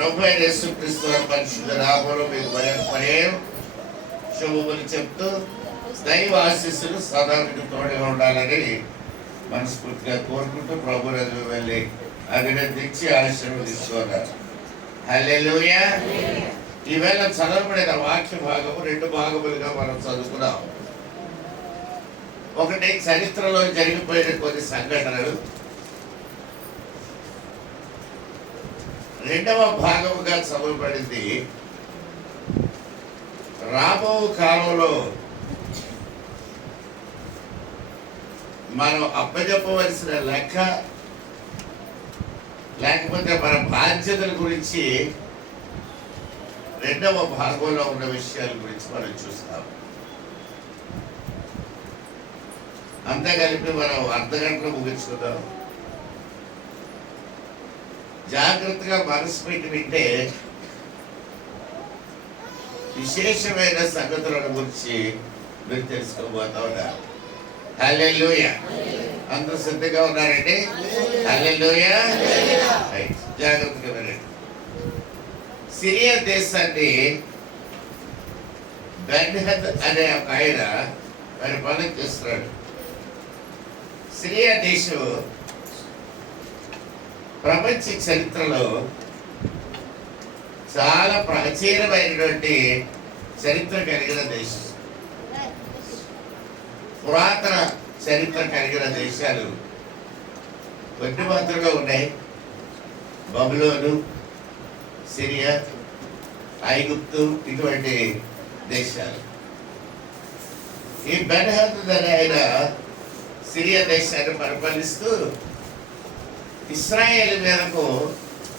ప్రభు అయిన యేసుక్రీస్తు వారి పరిశుద్ధ నామములో మీకు పర్యాయం శుభములు చెప్తూ దైవ ఆశీస్సులు సదా మీకు తోడుగా ఉండాలని మనస్ఫూర్తిగా కోరుకుంటూ ప్రభు రజు వెళ్ళి అభినందించి ఆశీర్వదిస్తున్నారు. హల్లెలూయా. ఈవేళ చదవబడిన వాక్య భాగము రెండు భాగములుగా మనం చదువుకున్నాం. ఒకటి చరిత్రలో జరిగిపోయిన కొన్ని సంఘటనలు, రెండవ భాగముగా చదవబడింది రాబో కాలంలో మనం అప్పచెప్పవలసిన లెక్క లేకపోతే మన బాధ్యతల గురించి రెండవ భాగంలో ఉన్న విషయాల గురించి మనం చూస్తాం. అంతా కలిపి మనం అర్ధగంటలో ముగించుకుందాం. జాగ్రత్తగా మనసు పెట్టి వింటే విశేషమైన సంగతులను గురించి మీరు తెలుసుకోబోతా ఉన్నారు. హల్లెలూయా. అందరూ సిద్ధంగా ఉన్నారండి? హల్లెలూయా. జాగ్రత్తగా వినండి. సిరియా దేశాన్ని బెన్హద్ అనే ఒక ఆయన పరిపాలన చేస్తున్నాడు. సిరియా దేశం ప్రపంచ చరిత్రలో చాలా ప్రాచీనమైనటువంటి చరిత్ర కలిగిన దేశం. పురాతన చరిత్ర కలిగిన దేశాలు కొన్ని మాత్రమే ఉన్నాయి. బబులోను, సిరియా, ఐగుప్తు ఇటువంటి దేశాలు. ఈ బెన్హదద్ అనే ఆయన సిరియా దేశాన్ని పరిపాలిస్తూ ఇశ్రాయేలు మీదకు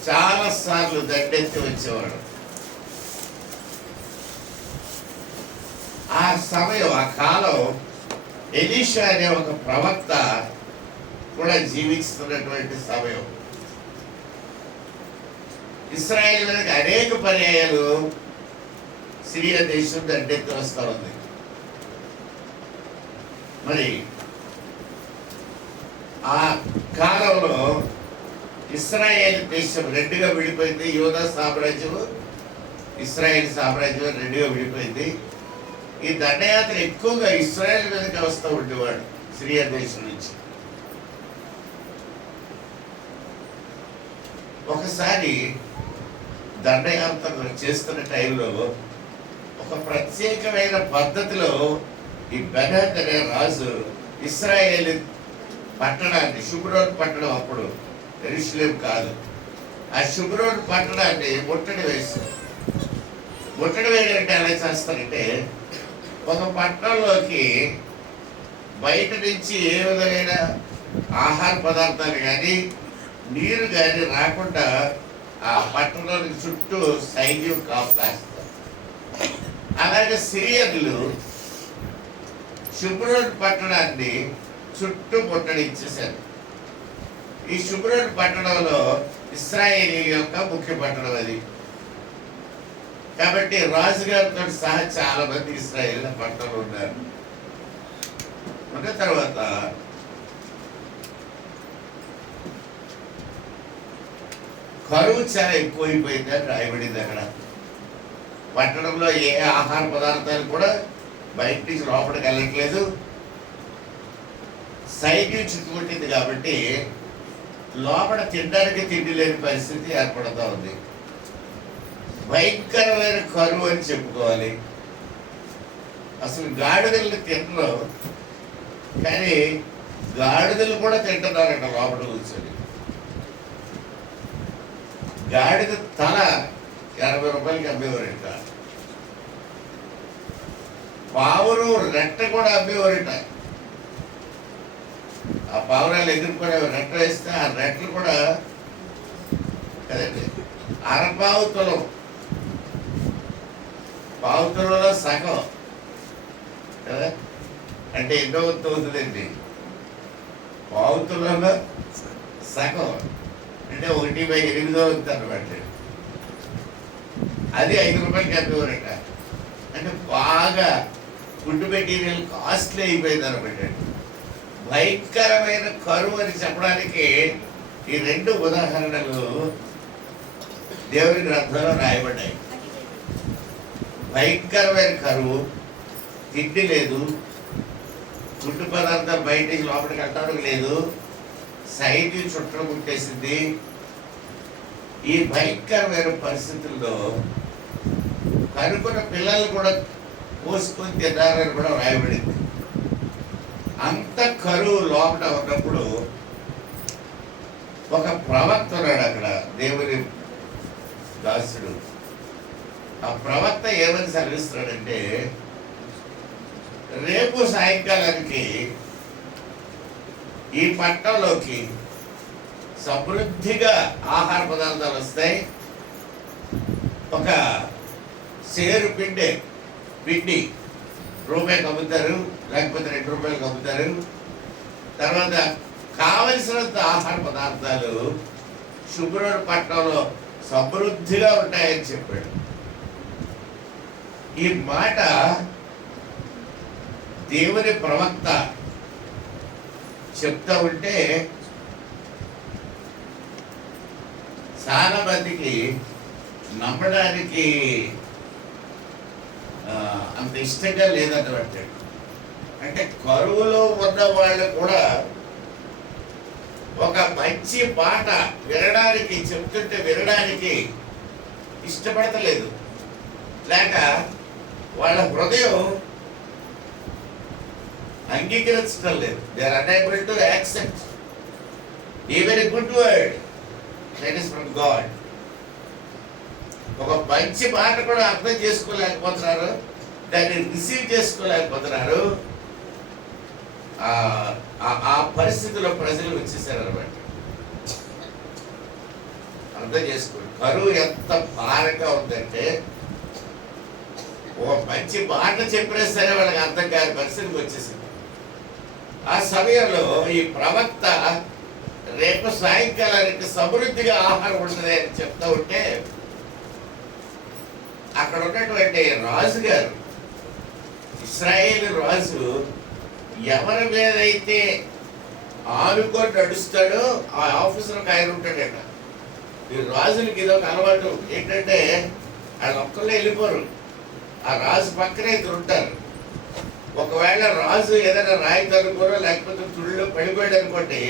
చాలా సార్లు దండెత్తి వచ్చేవాడు. ఆ సమయం, ఆ కాలం ఎలీషా అనే ఒక ప్రవక్త కూడా జీవిస్తున్నటువంటి సమయం. ఇశ్రాయేలు మీదకి అనేక పర్యాయాలు సిరియా దేశం దండెత్తి వస్తూ ఉంది. మరి ఆ కాలంలో ఇశ్రాయేల్ దేశం రెండుగా విడిపోయింది. యూదా సామ్రాజ్యం, ఇశ్రాయేల్ సామ్రాజ్యం రెండుగా విడిపోయింది. ఈ దండయాత్ర ఎక్కువగా ఇశ్రాయేల్ మీదకి వస్తూ ఉండేవాడు సిరియా దేశం నుంచి. ఒకసారి దండయాత్ర చేస్తున్న టైంలో ఒక ప్రత్యేకమైన పద్ధతిలో ఈ బెన్హదద్ అనే రాజు ఇశ్రాయేల్ పట్టణాన్ని, షుబ్రోన్ పట్టణం, అప్పుడు యెరూషలేం కాదు, ఆ షుబ్రోన్ పట్టణాన్ని ముట్టడి వేస్తారు. ముట్టడి వేయాలంటే ఎలా చేస్తారంటే, ఒక పట్టణంలోకి బయట నుంచి ఏ విధమైన ఆహార పదార్థాలు కానీ నీరు కానీ రాకుండా ఆ పట్టణానికి చుట్టూ సైన్యం కాపులాస్తారు. అలాగే సిరియన్లు షుబ్రోన్ పట్టణాన్ని చుట్టూ ముట్టడించేశారు. ఈ షుబ్రోన్ పట్టణంలో ఇశ్రాయేలీ యొక్క ముఖ్య పట్టణం అది. కాబట్టి రాజుగారితో సహా చాలా మంది ఇశ్రాయేల్ పట్టణంలో ఉన్నారు. ఉన్న తర్వాత కరువు చాలా ఎక్కువైపోయింది అని రాయబడింది. అక్కడ పట్టణంలో ఏ ఆహార పదార్థాలు కూడా బయట నుంచి లోపలికి వెళ్ళట్లేదు. సైన్యం చుట్టుముట్టింది కాబట్టి లోపల తినడానికి తిండి లేని పరిస్థితి ఏర్పడుతూ ఉంది. భయంకరమైన కరువు అని చెప్పుకోవాలి. అసలు గాడిదల్ని తినరు, కానీ గాడిదలు కూడా తింటున్నారంట లోపల కూర్చొని. గాడిద తల 80 రూపాయలకి అమ్మేవారంట. పావును రెట్ట కూడా అమ్మేవారంట. ఆ పావురాలు ఎదుర్కొనే రెట్ట వేస్తే ఆ రెట్లు కూడా కదండి అరపావు తులం, పావు తులంలో సగం కదా, అంటే ఎన్నో వంతు అవుతుందండి. పావు తులంలో సగం అంటే 1/8 వంతు అన్నమాట. అది 5 రూపాయలకి అమ్మేవారట. అంటే బాగా ఫుడ్ మెటీరియల్ కాస్ట్లీ అయిపోయింది అనమాట. భయంకరమైన కరువు అని చెప్పడానికి ఈ రెండు ఉదాహరణలు దేవుని గ్రంథంలో రాయబడ్డాయి. భయంకరమైన కరువు, తిండి లేదు, ఫుడ్ పదార్థాలు బయటికి లోపలికి వెళ్ళడానికి లేదు, సైట్ చుట్టూ ముట్టేసింది. ఈ భయంకరమైన పరిస్థితుల్లో కనుక్కున్న పిల్లలు కూడా పోసుకొని తిన్నారని కూడా రాయబడింది. అంత కరువు లోపల ఉన్నప్పుడు ఒక ప్రవక్త ఉన్నాడు అక్కడ, దేవుని దాసుడు. ఆ ప్రవక్త ఏమని సెలవిస్తున్నాడంటే, రేపు సాయంకాలానికి ఈ పట్టణంలోకి సమృద్ధిగా ఆహార పదార్థాలు వస్తాయి. ఒక సేరు పిండి రూపాయికి అమ్ముతారు, లేకపోతే 2 రూపాయలకు అమ్ముతారు. తర్వాత కావలసినంత ఆహార పదార్థాలు శుభ్రవరం పట్టణంలో సమృద్ధిగా ఉంటాయని చెప్పాడు. ఈ మాట దేవుని ప్రవక్త చెప్తా ఉంటే చాలా మందికి నమ్మడానికి అంత ఇష్టంగా లేదన్నమాట. అంటే కరువులో ఉన్న వాళ్ళు కూడా ఒక మంచి పాట వినడానికి, చెప్తుంటే వినడానికి ఇష్టపడతలేదు, లేక వాళ్ళ హృదయం అంగీకరించడం లేదు. They are unable to accept even a good word that is from God. ఒక మంచి మాట కూడా అర్థం చేసుకోలేకపోతున్నారు, దాన్ని రిసీవ్ చేసుకోలేకపోతున్నారు. ఆ పరిస్థితిలో ప్రజలు వచ్చేసారు అనమాట. అర్థం చేసుకోండి, కరువు ఎంత భారంగా ఉందంటే ఒక మంచి మాట చెప్పినా సరే వాళ్ళకి అర్థం కాని పరిస్థితికి వచ్చేసింది. ఆ సమయంలో ఈ ప్రవక్త రేపు సాయంకాలానికి సమృద్ధిగా ఆహారం ఉంటుంది అని చెప్తా ఉంటే, అక్కడ ఉన్నటువంటి రాజుగారు, ఇశ్రాయేలు రాజు ఎవరి మీద అయితే ఆనుకొని నడుస్తాడో ఆ ఆఫీసర్కి ఆయన ఉంటాడట. ఈ రాజులకి ఇదొక అలవాటు ఏంటంటే, వాళ్ళు ఒక్కళ్ళే వెళ్ళిపోరు, ఆ రాజు పక్కనే ఇద్దరు ఉంటారు. ఒకవేళ రాజు ఏదైనా రాయి తనుకోనో లేకపోతే తుళ్ళో పడిపోయాడు అనుకోండి,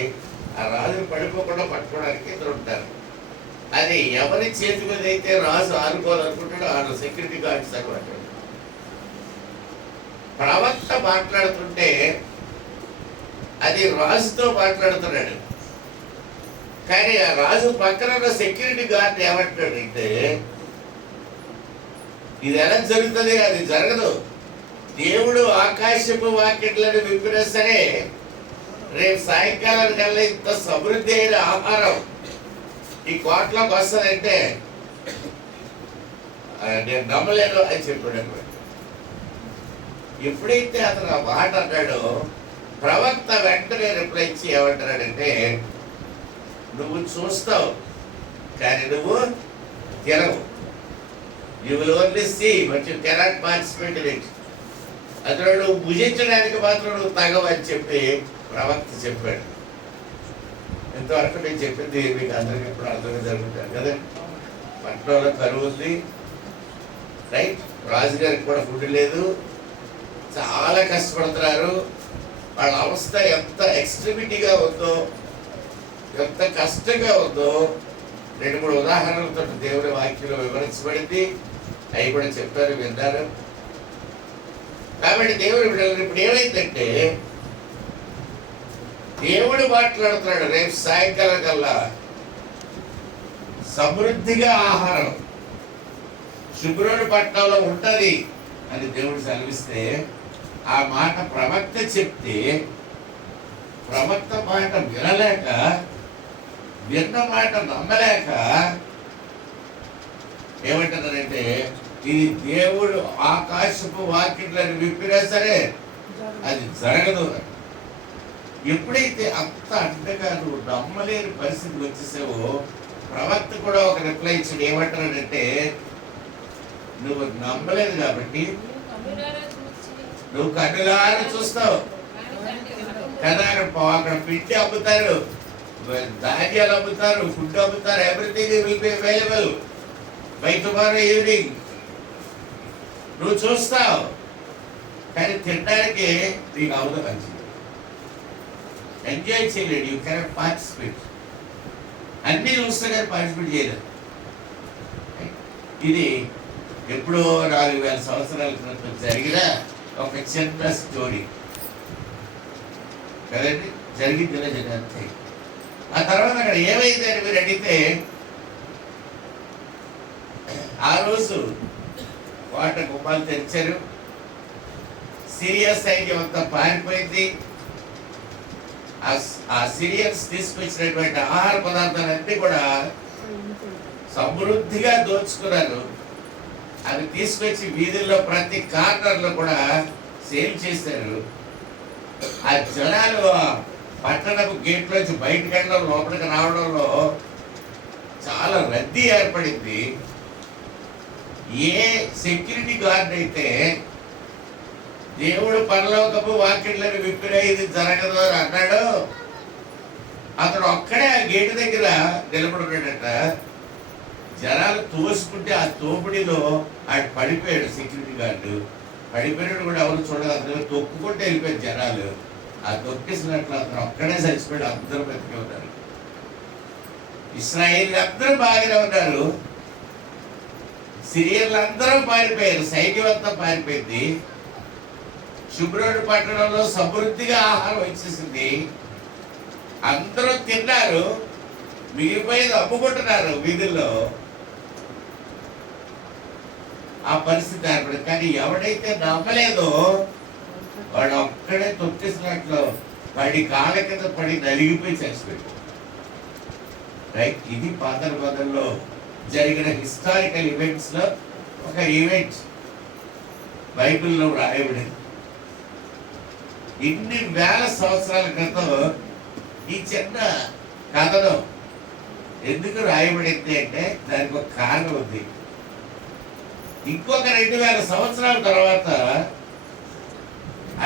ఆ రాజుని పడిపోకుండా పట్టుకోవడానికి ఇద్దరు ఉంటారు. అది ఎవరి చేతి మీద అయితే రాజు ఆనుకోవాలనుకుంటాడో వాళ్ళు సెక్యూరిటీ గార్డ్స్ అనమాట. ప్రవక్త మాట్లాడుతుంటే అది రాజుతో మాట్లాడుతున్నాడు, కానీ ఆ రాజు పక్కన ఉన్న సెక్యూరిటీ గార్డ్ ఏమంటాడంటే, ఇది ఎలా జరుగుతుంది, అది జరగదు. దేవుడు ఆకాశపు వాకిట్లను విప్పినా సరే రేపు సాయంకాలం కల్లా ఇంత సమృద్ధి అయిన ఆహారం ఈ కోట్లోకి వస్తుందంటే నేను నమ్మలేను అని చెప్పాడు అనమాట. ఎప్పుడైతే అతను ఆ మాట అన్నాడో ప్రవక్త వెంటనే రిప్లై ఇచ్చి ఏమంటున్నాడంటే, నువ్వు చూస్తావు కానీ నువ్వు తినవు. You will only see but you cannot participate in it. అందులో నువ్వు భుజించడానికి మాత్రం నువ్వు తగవు అని చెప్పి ప్రవక్త చెప్పాడు. ఇంతవరకు నేను చెప్పింది మీకు అందరికీ ఇప్పుడు అర్థంగా జరుగుతారు కదా. పట్టణంలో కరువు ఉంది, రైట్. రాజుగారికి కూడా ఫుడ్ లేదు, చాలా కష్టపడుతున్నారు. వాళ్ళ అవస్థ ఎంత ఎక్స్ట్రీమిటీగా ఉందో, ఎంత కష్టంగా ఉందో 2-3 ఉదాహరణలతో దేవుని వాక్యంలో వివరించబడింది. అవి కూడా చెప్పారు, విన్నారు. కాబట్టి దేవుడు ఇప్పుడు ఏమైందంటే, దేవుడు మాట్లాడుతున్నాడు, రేపు సాయంకాలం కల్లా సమృద్ధిగా ఆహారం శుభ్రుడి పట్టణంలో ఉంటుంది అని దేవుడు సెలవిస్తే, ఆ మాట ప్రవక్త చెప్తే ప్రవక్త మాట వినలేక, విన్న మాట నమ్మలేక ఏమంటున్నారంటే, ఇది దేవుడు ఆకాశపు వాకిట్లను విప్పినా సరే అది జరగదు. ఎప్పుడైతే అంత అండగా నువ్వు నమ్మలేని పరిస్థితికి వచ్చేసావో, ప్రవక్త కూడా ఒక రిప్లై ఇచ్చాడు. ఏమంటాడంటే, నువ్వు నమ్మలేదు కాబట్టి నువ్వు కన్నులారా చూస్తావు కదా. అక్కడ పిండి అమ్ముతారు, ధాన్యాలు అమ్ముతారు, ఫుడ్ అమ్ముతారు, everything will be available. By tomorrow evening నువ్వు చూస్తావు, కానీ తినడానికి నీకు అవదు మంచిది. ఎంజాయ్ చేయలేడు, యూ కెనాట్ పార్టిసిపేట్. అన్నీ చూస్తా కానీ పార్టిసిపేట్ చేయలేదు. ఇది ఎప్పుడో 4000 సంవత్సరాల క్రితం జరిగిన ఒక చిన్న స్టోరీ కదండి, జరిగిందిలే జగంతే. ఆ తర్వాత అక్కడ ఏమైంది అని మీరు అడిగితే, ఆ రోజు వాట గుమ్మాలు తెరిచారు, సిరియా సైన్యం అంతా పారిపోయింది. ఆ సిరియన్స్ తీసుకొచ్చినటువంటి ఆహార పదార్థాలన్నీ కూడా సమృద్ధిగా దోచుకున్నారు. అవి తీసుకొచ్చి వీధుల్లో ప్రతి కార్నర్లో కూడా సేల్ చేశారు. ఆ జనాలు పట్టణపు గేట్లోంచి బయటకు వెళ్ళడం, లోపలికి రావడంలో చాలా రద్దీ ఏర్పడింది. ఏ సెక్యూరిటీ గార్డ్ అయితే దేవుడు పరలోకపు వాక్యలను విప్పిన ఇది జరగదు అని అన్నాడు, అతడు ఒక్కడే ఆ గేటు దగ్గర నిలబడున్నాడట. జనాలు తోసుకుంటే ఆ తోపిడిలో ఆడు పడిపోయాడు. సెక్యూరిటీ గార్డు పడిపోయినాడు కూడా ఎవరు చూడదు, అతను తొక్కుకుంటే వెళ్ళిపోయారు జనాలు. ఆ తొక్కేసినట్లు అతను ఒక్కడే చచ్చిపోయాడు. అందరూ బతికే ఉన్నారు. ఇశ్రాయేలు అందరూ బాగానే ఉన్నారు, సిరియన్లు అందరూ పారిపోయారు, సైన్యం అంతా పారిపోయింది. శుభ్రుడి పట్టణంలో సమృద్ధిగా ఆహారం వచ్చేసింది, అందరూ తిన్నారు, మిగిలిపోయేది అమ్ముకుంటున్నారు వీధుల్లో. ఆ పరిస్థితి ఏర్పడింది. కానీ ఎవడైతే నమ్మలేదో వాడు ఒక్కడే తొక్కేసినట్లు వాడి కాళ్ళ కింద పడి నలిగిపోయి చచ్చిపోయాడు. రైట్, ఇది పాత బదుల్లో జరిగిన హిస్టారికల్ ఈవెంట్స్ లో ఒక ఈవెంట్ బైబిల్లో రాయబడింది. ఇన్ని వేల సంవత్సరాల క్రితం ఈ చిన్న కథలో ఎందుకు రాయబడింది అంటే దానికి ఒక కారణం ఉంది. ఇంకొక 2000 సంవత్సరాల తర్వాత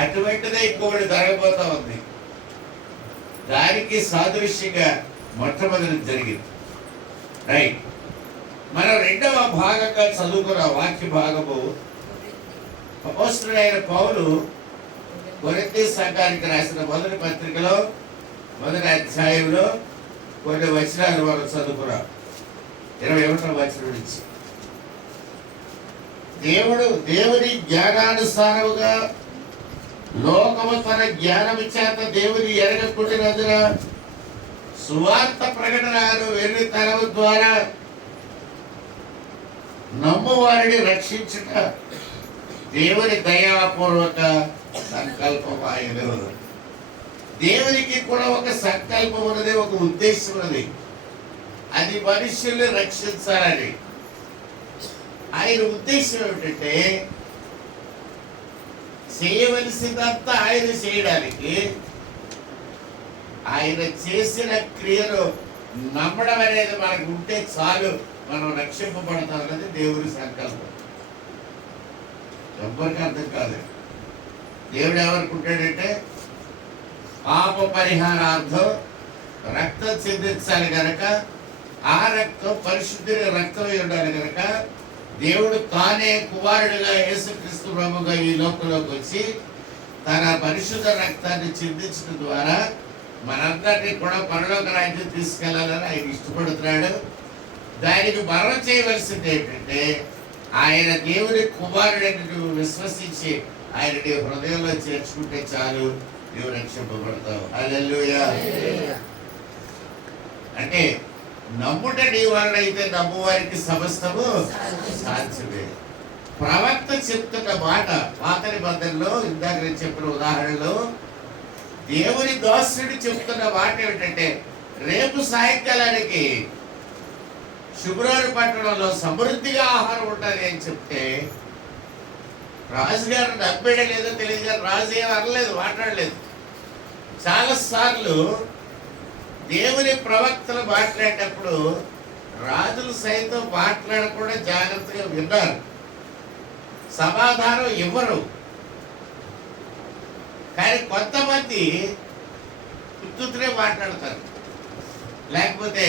అటువంటిదే ఇంకొకటి జరగబోతా ఉంది. దానికి సాదృశ్యంగా మొట్టమొదటి జరిగింది. రైట్, మనం రెండవ భాగంగా చదువుకున్న వాక్య భాగము అపోస్తలుడైన పౌలు కొరింథీ సంఘానికి రాసిన మొదటి పత్రికలో మొదటి అధ్యాయంలో కొన్ని వచనాలు మనం చదువుకున్నాం. 21వ వచనం నుంచి, దేవుని జ్ఞానానుసారముగా లోకము తన జ్ఞానము చేత దేవుని ఎరగకుండినందున సువార్త ప్రకటనను వెర్రితనము ద్వారా నమ్ము వారిని రక్షించుట దేవుని దయాపూర్వక సంకల్పమాయను. దేవునికి కూడా ఒక సంకల్పం ఉన్నది, ఒక ఉద్దేశం ఉన్నది. అది మనుషుల్ని రక్షించాలని. ఆయన ఉద్దేశం ఏమిటంటే చేయవలసిందంతా ఆయన చేయడానికి, ఆయన చేసిన క్రియను నమ్మడం అనేది మనకు ఉంటే చాలు, మనం రక్షింపబడతాం అనేది దేవుడి సంకల్పం. ఎవరికి అర్థం కాదు. దేవుడు ఎవరుకుంటాడంటే పాప పరిహారార్థం రక్తం చెందించాలి కనుక, ఆ రక్తం పరిశుద్ధి రక్తం ఉండాలి కనుక దేవుడు తానే కుమారుడిగా యేసుక్రీస్తు ప్రభువుగా ఈ లోకంలోకి వచ్చి తన పరిశుద్ధ రక్తాన్ని చిందించడం ద్వారా మనందరినీ కూడా పరలోక రాజ్యం తీసుకెళ్లాలని ఆయన ఇష్టపడుతున్నాడు. దానికి మనం చేయవలసింది ఏంటంటే ఆయన దేవుని కుమారుడిని నువ్వు విశ్వసించి ఆయన నీ హృదయంలో చేర్చుకుంటే చాలు, నువ్వు రక్షింపబడతావు. హల్లెలూయా. అంటే నమ్ముట నీ వలన అయితే నమ్మువారికి సమస్తము సాధ్యమే. ప్రవక్త చెప్తున్న మాట పాత నిబంధనలో ఇందాక నేను చెప్పిన ఉదాహరణలో దేవుని దాసుడు చెప్తున్న మాట ఏమిటంటే రేపు సాయంకాలానికి శుభ్రవారి పట్టణంలో సమృద్ధిగా ఆహారం ఉంటుంది అని చెప్తే రాజుగారు నమ్మేడే లేదో తెలియదు, కానీ రాజు ఏం అనలేదు, మాట్లాడలేదు. చాలాసార్లు దేవుని ప్రవక్తలు మాట్లాడేటప్పుడు రాజులు సైతం మాట్లాడకుండా జాగ్రత్తగా విన్నారు, సమాధానం ఇవ్వరు. కానీ కొంతమంది ఉత్తునే మాట్లాడతారు, లేకపోతే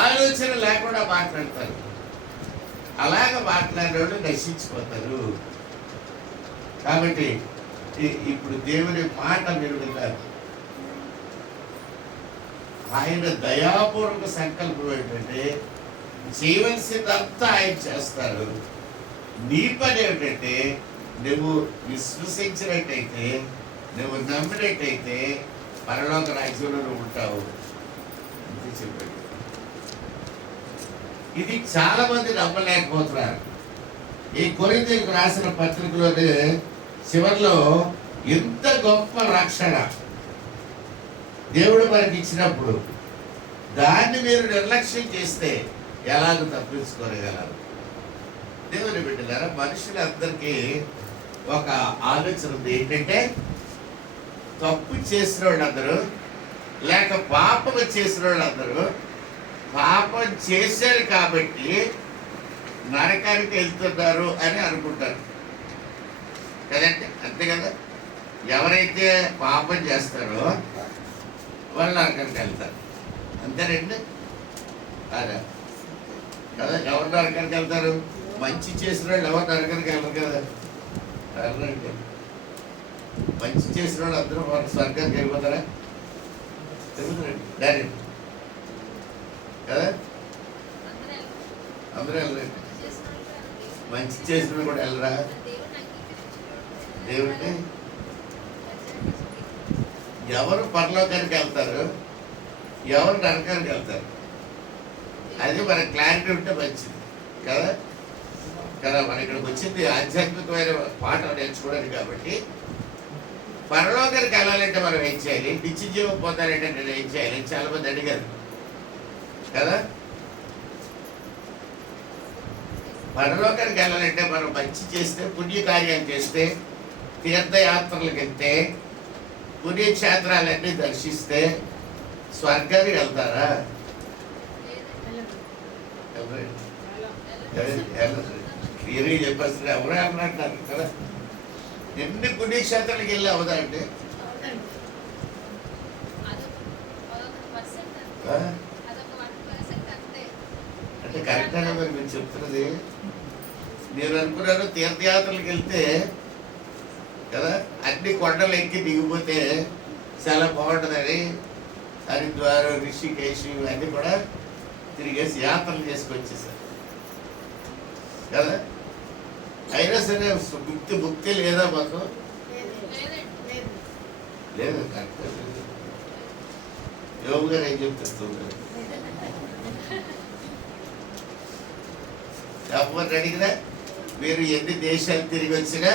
ఆలోచన లేకుండా మాట్లాడతారు. అలాగ మాట్లాడేవాళ్ళు నశించిపోతారు. కాబట్టి ఇప్పుడు దేవుని మాట మీరు విన్నారు. ఆయన దయాపూర్వక సంకల్పం ఏంటంటే చేయవలసిందంతా ఆయన చేస్తారు. నీ పని ఏమిటంటే నువ్వు విశ్వసించినట్టయితే, నువ్వు నమ్మినట్టయితే పరలోక రాజ్యంలో నువ్వు ఉంటావు అంతే చెప్పాడు. ఇది చాలా మంది నమ్మలేకపోతున్నారు. ఈ కొరింథీయులకు రాసిన పత్రికలోనే చివరిలో ఎంత గొప్ప రక్షణ దేవుడు మనకి ఇచ్చినప్పుడు దాన్ని మీరు నిర్లక్ష్యం చేస్తే ఎలాగ తప్పించుకోగలరు? దేవుని బిడ్డలారా, మనుషులందరికీ ఒక ఆలోచన ఉంది. ఏంటంటే తప్పు చేసిన వాళ్ళందరూ లేక పాపం చేసిన వాళ్ళందరూ పాపం చేశారు కాబట్టి నరకానికి వెళ్తున్నారు అని అనుకుంటారు కదండి. అంతే కదా, ఎవరైతే పాపం చేస్తారో వాళ్ళు నరకానికి వెళ్తారు. అంతేనండి. అదే కదా, ఎవరు నరకానికి వెళ్తారు? మంచి చేసిన వాళ్ళు ఎవరు నరకానికి వెళ్ళరు కదా. వెళ్ళరండి. మంచి చేసిన వాళ్ళు అందరూ వాళ్ళ స్వర్గానికి వెళ్ళిపోతారా? వెళ్ళిపోతారండి డైరెక్ట్ కదా. అందరూ వెళ్ళరండి. మంచి చేసిన కూడా వెళ్ళరా? దేవుడిని ఎవరు పరలోకానికి వెళ్తారు, ఎవరు నరకానికి వెళ్తారు, అది మన క్లారిటీ ఉంటే మంచిది కదా. కదా, మన ఇక్కడికి వచ్చింది ఆధ్యాత్మికమైన పాఠం నేర్చుకోవడానికి. కాబట్టి పరలోకానికి వెళ్ళాలంటే మనం ఏం చేయాలి, నిత్య జీవం పొందాలంటే నేను ఏం చేయాలి చాలా మంది అడిగారు కదా. పరలోకానికి వెళ్ళాలంటే మనం మంచి చేస్తే, పుణ్యకార్యాలు చేస్తే, తీర్థయాత్రలకు వెళ్తే, పుణ్యక్షేత్రాలన్నీ దర్శిస్తే స్వర్గానికి వెళ్తారా? క్లియర్గా చెప్పేస్తారు. ఎవరో అన్నట్టు కదా. ఎన్ని పుణ్యక్షేత్రాలకు వెళ్ళి అవదా అంటే అంటే కరెక్ట్గా మరి మీరు చెప్తున్నది. మీరు అనుకున్నారు తీర్థయాత్రలకు వెళ్తే కదా అన్ని కొండలు ఎక్కి దిగిపోతే చాలా బాగుంటుందని హరిద్వార్, రిషికేశ్ ఇవన్నీ కూడా తిరిగేసి యాత్రలు చేసుకొచ్చేసారు కదా. అయినా సరే ముక్తి లేదా మాకు? లేదు. కరెక్ట్. యోగు గారు ఏం చెప్తారు? ఎవరు అడిగినా మీరు ఎన్ని దేశాలు తిరిగి వచ్చినా,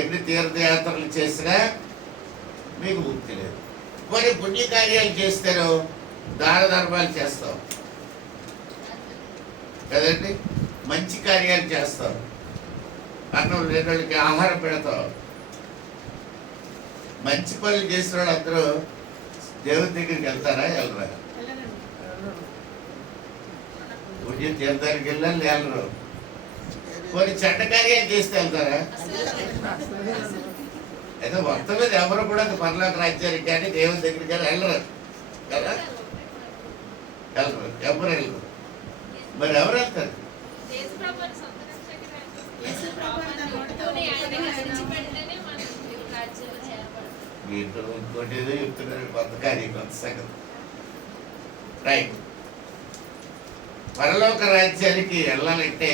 ఎన్ని తీర్థయాత్రలు చేసినా మీకు ముక్తి లేదు. మరి పుణ్యకార్యాలు చేస్తారో దాన ధర్మాలు చేస్తాం కదండి, మంచి కార్యాలు చేస్తాం, అన్నం లేని వాళ్ళకి ఆహారం పెడతాం, మంచి పనులు చేసిన వాళ్ళు అందరూ దేవుని దగ్గరికి వెళ్తారా? వెళ్ళరా? పుణ్య తీర్థానికి వెళ్ళాలి వెళ్ళరు. కొన్ని చెడ్డ కార్యాలు చేస్తే వెళ్తారా? అయితే మొత్తం మీద ఎవరు కూడా పరలోక రాజ్యానికి కానీ దేవుని దగ్గరికి కానీ వెళ్ళరు కదా. వెళ్ళరు, ఎవరు వెళ్ళరు. మరి ఎవరు వెళ్తారు? మీరు ఇంకోటి ఏదో చెప్తున్నారు, కొత్త కార్యం, కొత్త సంగతి. రైట్. పరలోక రాజ్యానికి వెళ్ళాలంటే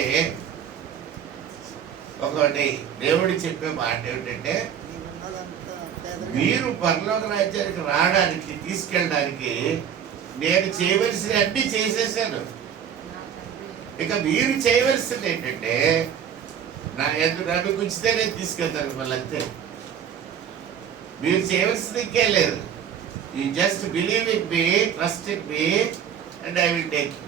ఒకటి దేవుడు చెప్పే మాట ఏమిటంటే, మీరు పరలోక రాజ్యానికి రావడానికి, తీసుకెళ్ళడానికి నేను చేయవలసిన అన్ని చేసేసాను. ఇక మీరు చేయవలసింది ఏంటంటే నన్ను గుంచితే నేను తీసుకెళ్తాను మళ్ళీ అంతే. మీరు చేయవలసింది ఇంకేం లేదు. You just believe in me, trust in me and I will take you.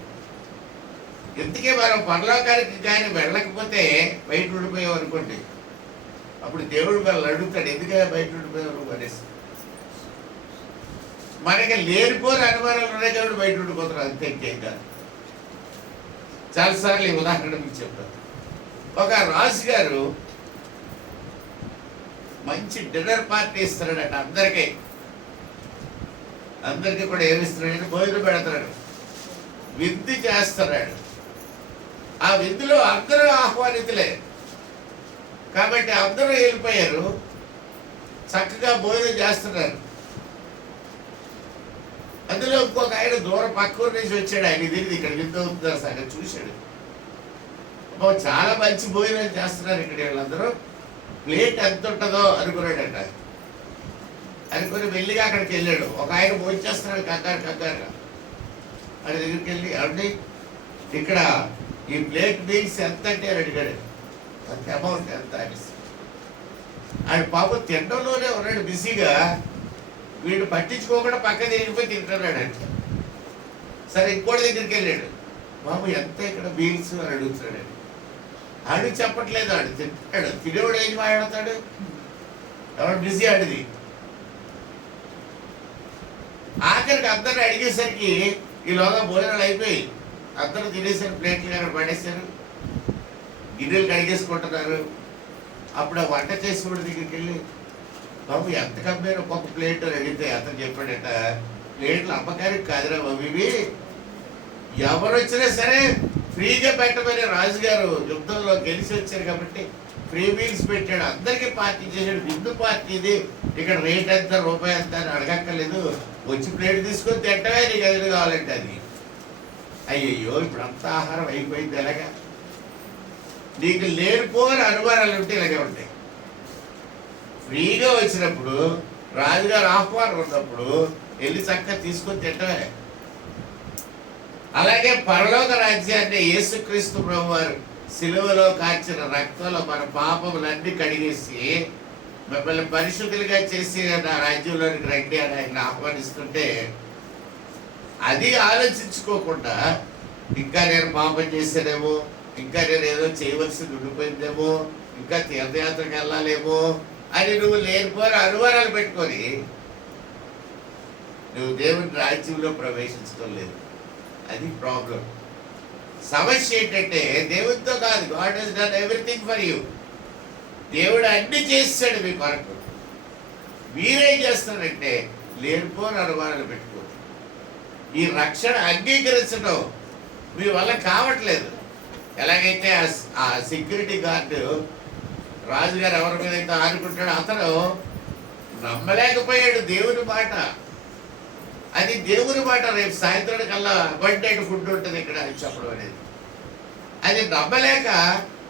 ఎందుకే మనం పరలోకానికి కానీ వెళ్ళకపోతే బయట ఉండిపోయాం అనుకోండి, అప్పుడు దేవుడు మనల్ని అడుగుతాడు, ఎందుకంటే బయట ఉండిపోయావు అనేసి. మనకి లేనిపోని అనుమానాలు ఉన్నాయి కాబట్టి బయట ఉండిపోతున్నారు, అంతే, ఇంకేం కాదు. చాలాసార్లు ఈ ఉదాహరణ మీకు చెప్తాను. ఒక రాజు గారు మంచి డిన్నర్ పార్టీ ఇస్తున్నాడట అందరికీ కూడా ఏమిస్తున్నాడంటే భోజనం పెడతాడు, విందు చేస్తున్నాడు. ఆ విందులో అందరూ ఆహ్వానితులే కాబట్టి అందరూ వెళ్ళిపోయారు. చక్కగా భోజనం చేస్తున్నారు. అందులో ఇంకొక ఆయన దూరం పక్కూరు నుంచి వచ్చాడు. ఆయన తిరిగి ఇక్కడ విందు అవుతున్నారు సార్ చూశాడు. చాలా మంచి భోజనం చేస్తున్నారు ఇక్కడ వీళ్ళందరూ, ప్లేట్ ఎంత ఉంటుందో అనుకున్నాడట. అనుకుని వెళ్ళిగా అక్కడికి వెళ్ళాడు. ఒక ఆయన భోజనం చేస్తున్నాడు కంగారుగా. ఆయన దగ్గరికి వెళ్ళి అడిగి ఇక్కడ ఈ ప్లేట్ మీల్స్ ఎంత అంటే అని అడిగాడు. అంత అమౌంట్ ఎంత అని. ఆయన పాపం తినడంలోనే ఉన్నాడు బిజీగా, వీడు పట్టించుకోకుండా పక్క తిరిగిపోయి తింటున్నాడు అంటే. సరే ఇంకోటి దగ్గరికి వెళ్ళాడు. బాబు ఎంత ఇక్కడ మీల్స్ అని అడుగుతున్నాడు. ఆడు చెప్పట్లేదు, ఆడు తింటాడు. తినేవాడు ఏం మాట్లాడతాడు, ఎవడు బిజీ ఆడిది. ఆఖరికి అందరిని అడిగేసరికి ఈలోగా భోజనాలు అయిపోయి అందరూ తినేసారు. ప్లేట్లు కానీ పడేశారు, గిన్నెలు కడిగేసుకుంటున్నారు. అప్పుడు ఆ వంట చేసేవాడి దగ్గరికి వెళ్ళి బాబు ఎంత కమ్మారు ఒక్కొక్క ప్లేట్ అని అడిగితే అతను చెప్పాడట, ప్లేట్లు అమ్మకానికి కాదురా బాబు, ఇవి ఎవరు వచ్చినా సరే ఫ్రీగా పెట్టమని రాజుగారు యుద్ధంలో గెలిచి వచ్చారు కాబట్టి ఫ్రీ మీల్స్ పెట్టాడు. అందరికీ పార్టీ చేశాడు. విందు పార్టీ ఇది, ఇక్కడ రేట్ ఎంత రూపాయి ఎంత అని అడగక్కర్లేదు, వచ్చి ప్లేట్ తీసుకొని తింటమే నీకు ఎదురు కావాలంటే అది. అయ్యయ్యో ఇప్పుడు అంత ఆహారం అయిపోయింది ఎలాగా. నీకు లేనిపోని అనుమానాలు ఉంటే ఇలాగే ఉంటాయి. ఫ్రీగా వచ్చినప్పుడు రాజుగారు ఆహ్వానం ఉన్నప్పుడు వెళ్ళి చక్కగా తీసుకొని తింటమే. అలాగే పరలోక రాజ్యాన్ని యేసుక్రీస్తు ప్రభువారు సిలువలో కార్చిన రక్తంలో మన పాపములన్నీ కడిగేసి మిమ్మల్ని పరిశుద్ధులుగా చేసి నా రాజ్యంలోనికి రండి అని ఆయన ఆహ్వానిస్తుంటే అది ఆలోచించుకోకుండా ఇంకా నేను పాపం చేశానేమో, ఇంకా నేను ఏదో చేయవలసింది ఉండిపోయిందేమో, ఇంకా తీర్థయాత్రకు వెళ్ళాలేమో అని నువ్వు లేనిపోని అనుమానాలు పెట్టుకొని నువ్వు దేవుని రాజ్యంలో ప్రవేశించడం లేదు. అది ప్రాబ్లం. సమస్య ఏంటంటే దేవుడితో కాదు, God has done everything for you. దేవుడు అన్ని చేస్తాడు మీ కొరకు. మీరేం చేస్తారంటే లేనిపోని అనుమానాలు పెట్టుకో. ఈ రక్షణ అంగీకరించడం మీ వల్ల కావట్లేదు. ఎలాగైతే ఆ సెక్యూరిటీ గార్డు రాజుగారు ఎవరి మీద అయితే ఆడుకుంటాడో అతను నమ్మలేకపోయాడు దేవుని మాట. అది దేవుని మాట. రేపు సాయంత్రం కల్లా అబండెడ్ ఫుడ్ ఉంటుంది ఇక్కడ అని చెప్పడం అనేది. అది నమ్మలేక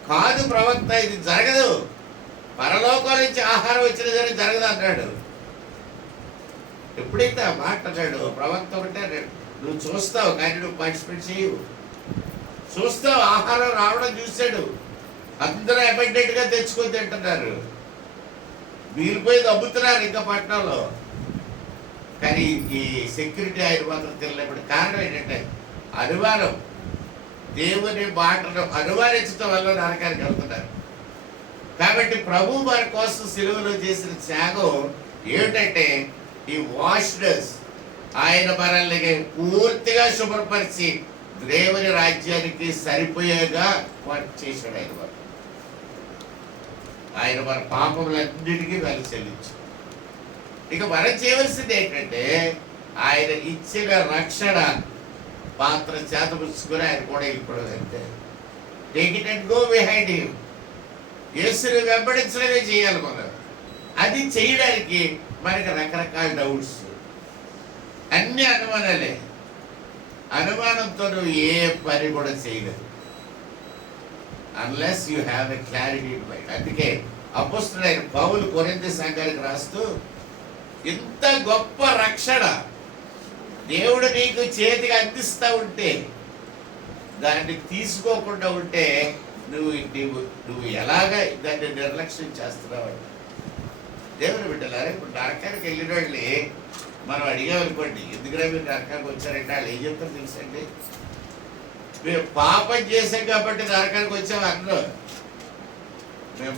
కాదు ప్రవక్త, ఇది జరగదు, పరలోకం నుంచి ఆహారం వచ్చిన సరే జరగదు అన్నాడు. ఎప్పుడైతే ఆ మాట అన్నాడు ప్రవక్త ఒకటే అన్నాడు, నువ్వు చూస్తావు కానీ నువ్వు పార్టిసిపేట్ చేయవు. చూస్తావు, ఆహారం రావడం చూశాడు. అందరూ అబండెడ్గా తెచ్చుకొని తింటున్నారు, వీరిపోయి దమ్ముతున్నారు ఇంకా పట్టణంలో. కానీ ఈ సెక్యూరిటీ ఆయన మాత్రం తినలేప్పుడు. కారణం ఏంటంటే అనుమానం. దేవుని మాటను అనుమానించడం వల్ల నరకానికి వెళ్తున్నారు. కాబట్టి ప్రభు మన కోసం సిలువలో చేసిన త్యాగం ఏమిటంటే ఈ వాష్నెస్. ఆయన మనల్ని పూర్తిగా శుభ్రపరిచి దేవుని రాజ్యానికి సరిపోయేగా వర్క్ చేశాడు. ఆయన మన పాపములన్నిటికీ వెల చెల్లించాడు. ఇక మనం చేయవలసింది ఏంటంటే ఆయన ఇచ్చిన రక్షణ పాత్ర చేతపుచ్చుకొని ఆయన కూడా వెళ్ళిపోవడం. అంతే. Take it and go behind him. యేసుని వెంబడించడమే చేయాలి మనం. అది చేయడానికి మనకి రకరకాల డౌట్స్, అన్ని అనుమానాలే. అనుమానంతో నువ్వు ఏ పని కూడా చేయలేదు unless you have a clarity in mind. అందుకే అపోస్తలుడైన పౌలు కొరింథీ సంఘానికి రాస్తూ ఇంత గొప్ప రక్షణ దేవుడు నీకు చేతికి అందిస్తూ ఉంటే దాన్ని తీసుకోకుండా ఉంటే నువ్వు ఎలాగా దాన్ని నిర్లక్ష్యం చేస్తున్నావు. దేవుని బిడ్డలారా, ఇప్పుడు నరకానికి వెళ్ళిన వాళ్ళని మనం అడిగామనుకోండి, ఎందుకంటే మీరు నరకానికి వచ్చారంటే వాళ్ళు ఏం చెప్తారు తెలుసండి, మేము పాపం చేసాం కాబట్టి నరకానికి వచ్చాము అందరూ. మేము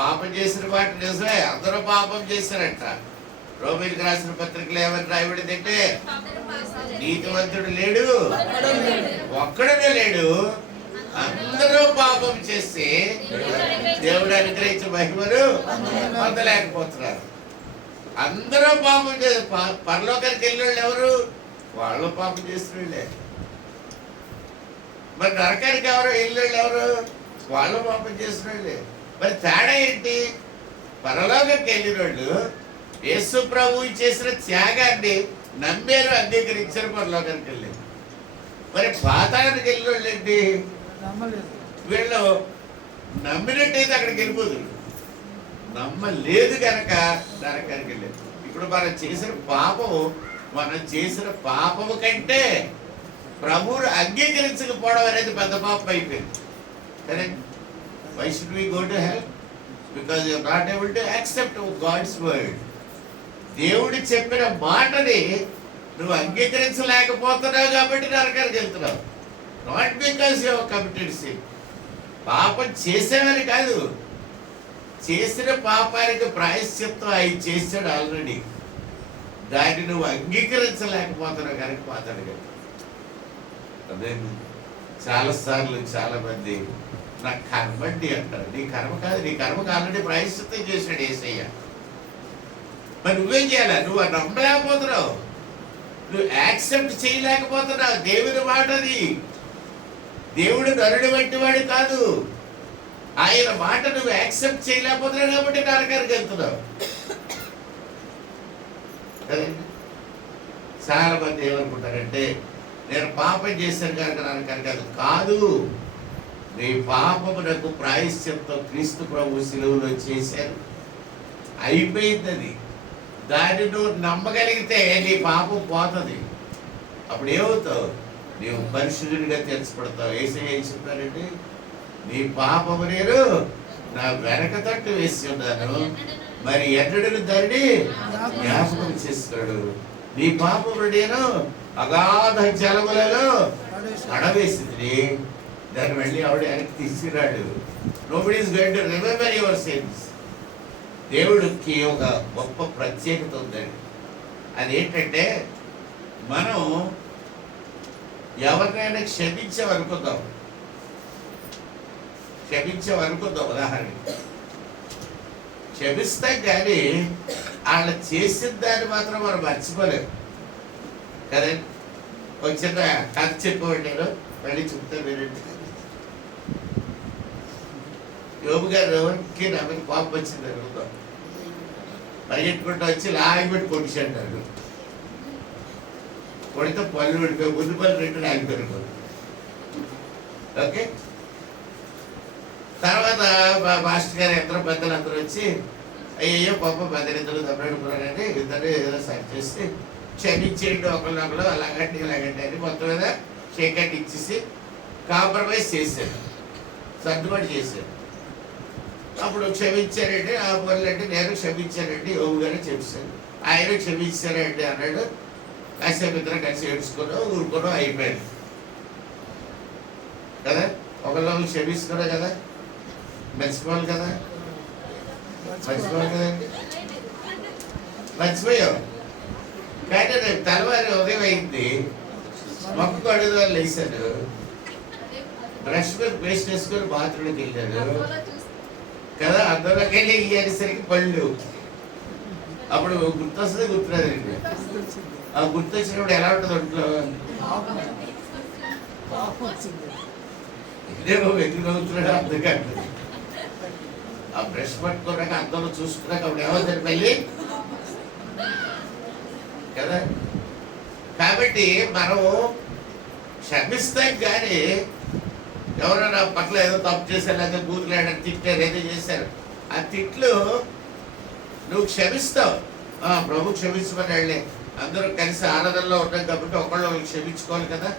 పాపం చేసిన వాటి నిజమే, అందరూ పాపం చేశారంట. రోమిలకు రాసిన పత్రికలు ఏమని రాయబడిందంటే నీతివంతుడు లేడు, ఒక్కడనే లేడు, అందరూ పాపం చేసి దేవుడు అనుగ్రహించిన మహిమను పొందలేకపోతున్నారు. అందరూ పాపం చేసి పరలోకానికి వెళ్ళిన వాళ్ళు ఎవరు? వాళ్ళు పాపం చేసిన వాళ్ళే. మరి నరకానికి ఎవరు వెళ్ళాళ్ళు? ఎవరు? వాళ్ళు పాపం చేసిన వాళ్ళే. మరి తేడా ఏంటి? పరలోకంకి వెళ్ళిన వాళ్ళు యేసు ప్రభువు చేసిన త్యాగాన్ని నమ్మారు, అంగీకరించారు, పరలోకానికి వెళ్ళారు. మరి పాతాళానికి వెళ్ళిన వాళ్ళు ఏంటి? వీళ్ళు నమ్మినట్టయితే అక్కడికి వెళ్ళిపోతుంది, నమ్మలేదు కనుక నరకానికి వెళ్ళారు. ఇప్పుడు మనం చేసిన పాపము కంటే ప్రభువును అంగీకరించకపోవడం అనేది పెద్ద పాపం అయిపోయింది. Correct? Why should we go to hell? Because you are not able to accept God's word. దేవుడు చెప్పిన మాటని నువ్వు అంగీకరించలేకపోతున్నావు కాబట్టి నరకానికి వెళ్తున్నావు. Not because you have committed sin. పాపం చేసేవని కాదు, చేసిన పాపానికి ప్రాయశ్చిత్తం ఆయన చేశాడు ఆల్రెడీ. దాన్ని నువ్వు అంగీకరించలేకపోతున్నావు కనుక పాతాడు. అదే చాలాసార్లు చాలా మంది నా కర్మండి అంటారు. నీ కర్మ కాదు, నీ కర్మకు ఆల్రెడీ ప్రాయశ్చిత్తం చేశాడు యేసయ్య. మరి నువ్వేం చేయాలి? నువ్వు నమ్మలేకపోతున్నావు, నువ్వు యాక్సెప్ట్ చేయలేకపోతున్నావు దేవుని మాటని. దేవుడు నరుడి వంటి వాడు కాదు, ఆయన మాట నువ్వు యాక్సెప్ట్ చేయలేకపోతున్నావు కాబట్టి నరకానికి వెళ్తున్నావు. చాలా మంది ఏమనుకుంటారంటే నేను పాపం చేశాను కనుక నరకానికి కాదు. నీ పాపమునకు ప్రాయశ్చిత్తం క్రీస్తు ప్రభు శిలువలో చేశారు, అయిపోయింది. అది దాన్ని నువ్వు నమ్మగలిగితే నీ పాపం పోతుంది. అప్పుడు ఏమవుతావు? నీవు పరిశుద్ధుడిగా తీర్చబడతావు. యేసయ్య ఏం చెప్పారంటే, నీ పాపము నేను నా వెనక తట్టు వేసి ఉన్నాను, మరి ఎన్నడూ దాన్ని జ్ఞాపకం చేస్తున్నాడు. నీ పాపము నేను అగాధ జలములలో పడవేసింది, దాన్ని మళ్ళీ ఆవిడ వెనక్కి తీసుకురాడు. Nobody is going to remember your sins. దేవుడికి ఒక గొప్ప ప్రత్యేకత ఉందండి. అదేంటంటే, మనం ఎవరినైనా క్షమించామనుకుందాం, ఉదాహరణ క్షమిస్తాం, కానీ వాళ్ళు చేసిన దాన్ని మాత్రం మనం మర్చిపోలేము కదా. ఒక చిన్న కథ చెప్పేవాడు, నేను మళ్ళీ చెప్తాను వినండి. యోబు గారికి నా మీద కోపం వచ్చింది అనుకుందాం. పరిగెట్టుకుంటూ వచ్చి లాగిపెట్టి కొట్టించాడు. కొడితే పళ్ళు పడిపోయి ముందు పళ్ళు రెండు లాగిపోయారు. ఓకే, తర్వాత మా మాస్టర్ గారు ఇద్దరు పెద్దలు అందరూ వచ్చి, అయ్యో పాప పెద్దలిద్దరు దెబ్బలాడుకున్నారని ఇద్దరు ఏదో సెట్ చేసి క్షమించేయండి ఒకళ్ళొకళ్ళు, అలాగంటే ఇలాగంటే అని మొత్తం మీద షేకట్ ఇచ్చేసి కాంప్రమైజ్ చేశారు, సర్దుబాటు చేశారు. అప్పుడు క్షమించారండి ఆ పనులు అంటే, నేను క్షమించానండి యోగు గారు చెప్పాను, ఆయన క్షమించారండి అన్నాడు. కాసేపు ఇద్దరు కలిసి ఏడ్చుకున్నాం, ఊరుకున్నాం, అయిపోయాడు కదా. ఒకళ్ళు క్షమిస్తున్నారు కదా, మర్చిపోవాలి కదా, కదండి, మర్చిపోయావు. కానీ రేపు తెల్లవారి ఉదయం అయింది, మొక్క కడుగు వాళ్ళు వేసాడు, బ్రష్ మీద పేస్ట్ వేసుకొని బాత్రూమ్కి వెళ్ళాడు కదా. అందులోకి వెళ్ళి ఇయ్యేసరికి పళ్ళు, అప్పుడు గుర్తొస్తుంది, గుర్తురాదండి. ఆ గుర్తొచ్చినప్పుడు ఎలా ఉంటుంది ఒంట్లో? ఇదేమో వెతుకు నవ్వుతున్నాడు అర్థం కాదు. ఆ బ్రష్ పట్టుకున్నాక అర్థంలో చూసుకున్నాక అప్పుడు ఏమవుతుంది మళ్ళీ కదా. కాబట్టి మనం క్షమిస్తాం, కానీ ఎవరైనా పట్ల ఏదో తప్పు చేశారు, లేదా బూతులాడని తిట్టారు, ఏదో చేశారు, ఆ తిట్లు నువ్వు క్షమిస్తావు. ప్రభు క్షమించమని వెళ్ళే అందరూ కలిసి ఆరాధనలో ఉంటాం కాబట్టి ఒకళ్ళు క్షమించుకోవాలి కదా.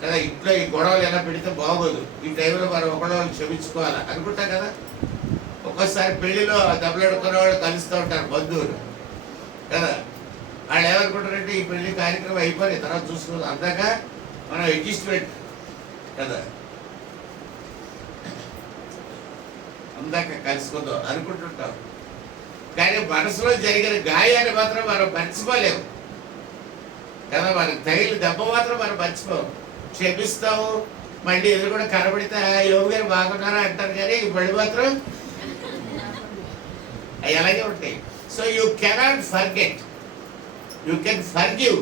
కదా ఇంట్లో ఈ గొడవలు ఎలా పెడితే బాగోదు, ఈ టైంలో మనం ఒకళ్ళు క్షమించుకోవాలి అనుకుంటాం కదా. ఒక్కోసారి పెళ్లిలో దెబ్బలాడుకునే వాళ్ళు కలుస్తూ ఉంటారు బంధువులు కదా. వాళ్ళు ఏమనుకుంటారంటే ఈ పెళ్లి కార్యక్రమం అయిపోయి తర్వాత చూసుకోవాలి, అందాక మనం అడ్జస్ట్మెంట్ కదా, అందాక కలుసుకుందాం అనుకుంటుంటాం. కానీ మనసులో జరిగిన గాయాన్ని మాత్రం మనం మర్చిపోలేము కదా. మనకు తగిలిన దెబ్బ మాత్రం మనం మర్చిపోము, క్షమిస్తాము. మళ్ళీ ఎదురు కూడా కనబడితే యోగి గారు బాగున్నారా అంటారు, కానీ ఈ పళ్ళు మాత్రం అవి అలాగే ఉంటాయి. So you cannot forget, you can forgive.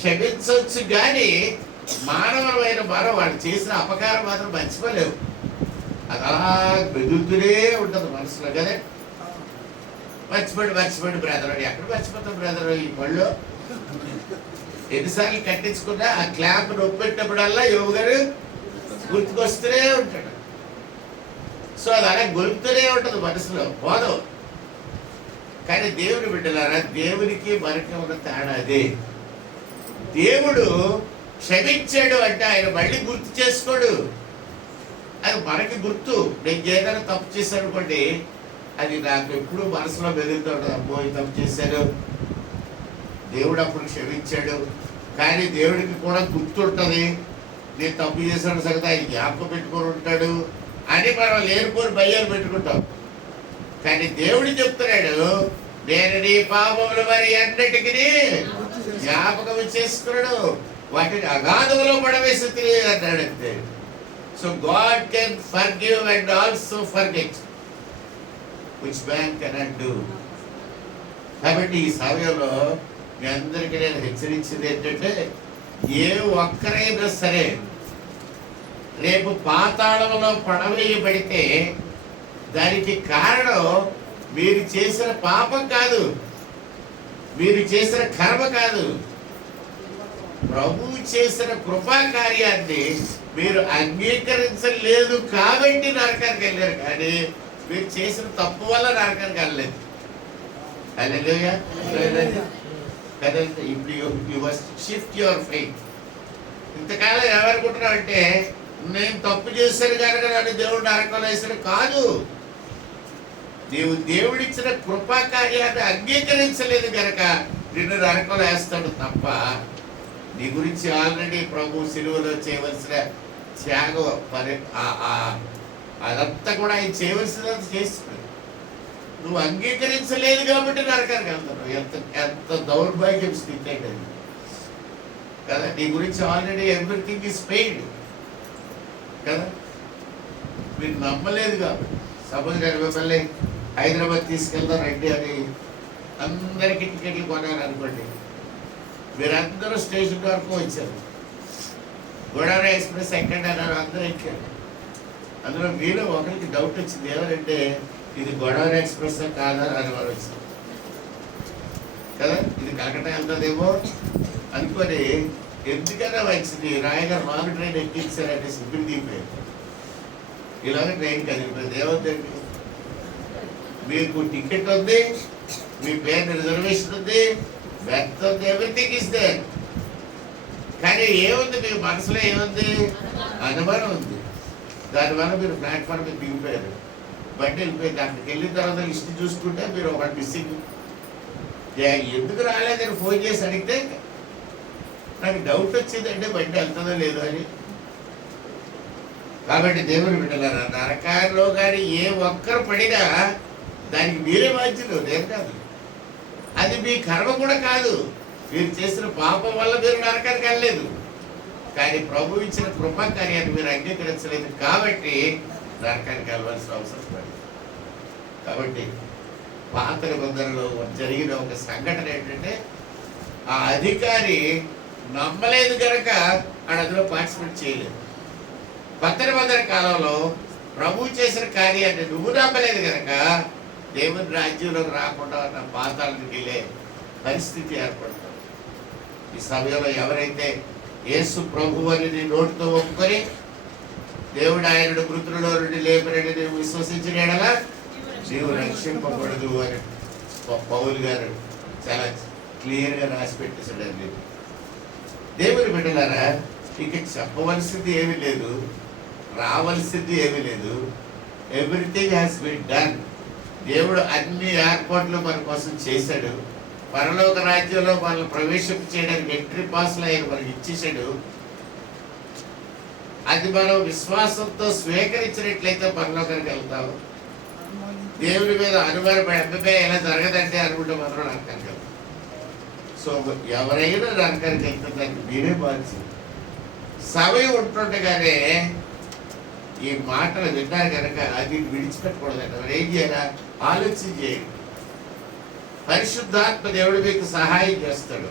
క్షమించవచ్చు కానీ మానవమైన మనం వాడు చేసిన అపకారం మాత్రం మర్చిపోలేవు. అది అలా బెదురుతూనే ఉంటుంది మనసులో కదా. మర్చిపోయి బ్రదర్, ఎక్కడ మర్చిపోతాం బ్రదర్, ఈ పళ్ళు ఎన్నిసార్లు కట్టించుకున్నా ఆ క్లాంప్ నొప్పి పెట్టినప్పుడల్లా యోగు గారు గుర్తుకొస్తూనే ఉంటాడు. సో అది అలా గొలుపుతూనే ఉంటుంది మనసులో, పోదు. కానీ దేవుని బిడ్డలారా, దేవునికి మనకి ఉన్న తేడా అదే. దేవుడు క్షమించాడు అంటే ఆయన మళ్ళీ గుర్తు చేసుకోడు. అది మనకి గుర్తు. నేను ఏదైనా తప్పు చేశాను అనుకోండి, అది నాకు ఎప్పుడు మనసులో మెదులుతూ ఉంటుంది. అబ్బో తప్పు చేశాను, దేవుడు అప్పుడు క్షమించాడు. కానీ దేవుడికి కూడా గుర్తుంటుంది, నేను తప్పు చేశాను సంగతి ఆయన జ్ఞాపకం పెట్టుకొని ఉంటాడు అని మనం లేనిపోని భయాలు పెట్టుకుంటాం. కానీ దేవుడు చెప్తున్నాడు, నేను నీ పాపములు మరి అన్నిటికీ జ్ఞాపకం చేసుకున్నాడు, వాటిని అగాధంలో పడవేసి తెలియదు అన్నాడు అంతే. So God can forgive and also forget, which man cannot do. కాబట్టి ఈ సమయంలో మీ అందరికీ నేను హెచ్చరించింది ఏంటంటే, ఏ ఒక్కరైనా సరే రేపు పాతాళంలో పడవేయబడితే దానికి కారణం మీరు చేసిన పాపం కాదు, మీరు చేసిన కర్మ కాదు, ప్రభువు చేసిన కృపా కార్యాన్ని మీరు అంగీకరించలేదు కాబట్టి నరకానికి వెళ్ళారు. కానీ మీరు చేసిన తప్పు వల్ల నరకానికి వెళ్ళలేదు. హల్లెలూయా. కదండి, ఇప్పుడు you must shift your faith. ఇంతకాలం ఏమనుకుంటున్నావు అంటే, నేను తప్పు చేశాను కనుక నన్ను దేవుడు నరకంలో వేసాడు కాదు. నీవు దేవుడిచ్చిన కృపా కార్యాన్ని అంగీకరించలేదు కనుక నిన్ను నరకంలో వేస్తాడు తప్ప, నీ గురించి ఆల్రెడీ ప్రభు సిలువలో చేయవలసిన త్యాగం పరి అదంతా కూడా ఆయన చేయవలసినంత చేస్తున్నాడు. నువ్వు అంగీకరించలేదు కాబట్టి నరకానికి వెళ్తావు. ఎంత దౌర్భాగ్యం స్థితి అంటే కదా. నీ గురించి ఆల్రెడీ ఎవ్రీథింగ్ ఈజ్ పెయిడ్ కదా. మీరు నమ్మలేదు కాబట్టి. సపోజ్ నేను మిమ్మల్ని హైదరాబాద్ తీసుకెళ్తానండి అని అందరికీ టికెట్లు కొనారు అనుకోండి, మీరందరూ స్టేషన్ వరకు వచ్చారు, గోదావరి ఎక్స్ప్రెస్ ఎక్కండి అన్నారు, అందరూ ఎక్కారు. అందులో మీరు ఒకరికి డౌట్ వచ్చింది, ఏమంటే ఇది గోదావరి ఎక్స్ప్రెస్ కాదా అని వారు వచ్చారు కదా. ఇది కలకట్టా వెళ్తుందేమో అనుకొని ఎందుకైనా వచ్చింది రాయగారు రాంగ్ ట్రైన్ ఎక్కించారంటే సిబ్బిరి దిగిపోయారు. ఇలాగ ట్రైన్ కదిలిపోయింది. ఏమవుతుంది, మీకు టికెట్ ఉంది, మీ పేరు రిజర్వేషన్ ఉంది, బెర్త్ ఉంది, ఎవ్రీథింగ్ ఇస్ దేర్. కానీ ఏముంది మీ మనసులో, ఏముంది, అనుమానం ఉంది. దానివల్ల మీరు ప్లాట్ఫామ్ మీద దిగిపోయారు, బండి వెళ్ళిపోయింది. అక్కడికి వెళ్ళిన తర్వాత లిస్ట్ చూసుకుంటే మీరు ఒకటి మిస్సింగ్. ఎందుకు రాలేదని ఫోన్ చేసి అడిగితే నాకు డౌట్ వచ్చిందంటే బండి వెళ్తుందో లేదో అని. కాబట్టి దేవుని బిడ్డలారా, నరకాల్లో కానీ ఏ ఒక్కరు పడినా దానికి మీరే బాధ్యులు, నేను కాదు. అది మీ కర్మ కూడా కాదు, మీరు చేసిన పాపం వల్ల మీరు నరకానికి వెళ్ళలేదు. కానీ ప్రభు ఇచ్చిన కృపా కార్యాన్ని మీరు అంగీకరించలేదు కాబట్టి నరకానికి వెళ్ళవలసిన అవసరం పడింది. కాబట్టి పాత నిబంధనలో జరిగిన ఒక సంఘటన ఏంటంటే, ఆ అధికారి నమ్మలేదు కనుక అందులో పార్టిసిపేట్ చేయలేదు. కొత్త నిబంధన కాలంలో ప్రభు చేసిన కార్యాన్ని నువ్వు నమ్మలేదు కనుక దేవుని రాజ్యంలోకి రాకుండా ఉన్న పాతాళానికి వెళ్ళే పరిస్థితి ఏర్పడుతుంది. ఈ సమయంలో ఎవరైతే యేసు ప్రభు అని నీ నోటితో ఒప్పుకొని దేవుడు ఆయనను మృతులలో నుండి లేపనని నీవు విశ్వసించిన యెడల నీవు రక్షింపబడదు అని పౌలు గారు చాలా క్లియర్గా రాసి పెట్టేశాడండి. దేవుని బిడ్డలారా, ఇక చెప్పవలసింది ఏమీ లేదు, రావలసింది ఏమీ లేదు. Everything has been done. దేవుడు అన్ని ఏర్పాట్లు మన కోసం చేశాడు. పరలోక రాజ్యంలో మనల్ని ప్రవేశం చేయడానికి ఎంట్రీ పాస్లు ఆయన మనకి ఇచ్చేసాడు. అది మనం విశ్వాసంతో స్వీకరించినట్లయితే పరలోకానికి వెళ్తాము. దేవుని మీద అనుమానపడి అబ్బాయి ఎలా జరగదంటే అనుకుంటే మాత్రం నరకానికి వెళ్తాం. సో ఎవరైనా నరకానికి వెళ్తే దానికి మీరే బాధ్యత. సమయం ఉంటుండగానే ఈ మాటలు విన్నారు కనుక అది విడిచిపెట్టకూడదండి. మరి ఏం చేయాలా, ఆలోచన చేయండి. పరిశుద్ధాత్మ దేవుడు మీకు సహాయం చేస్తాడు.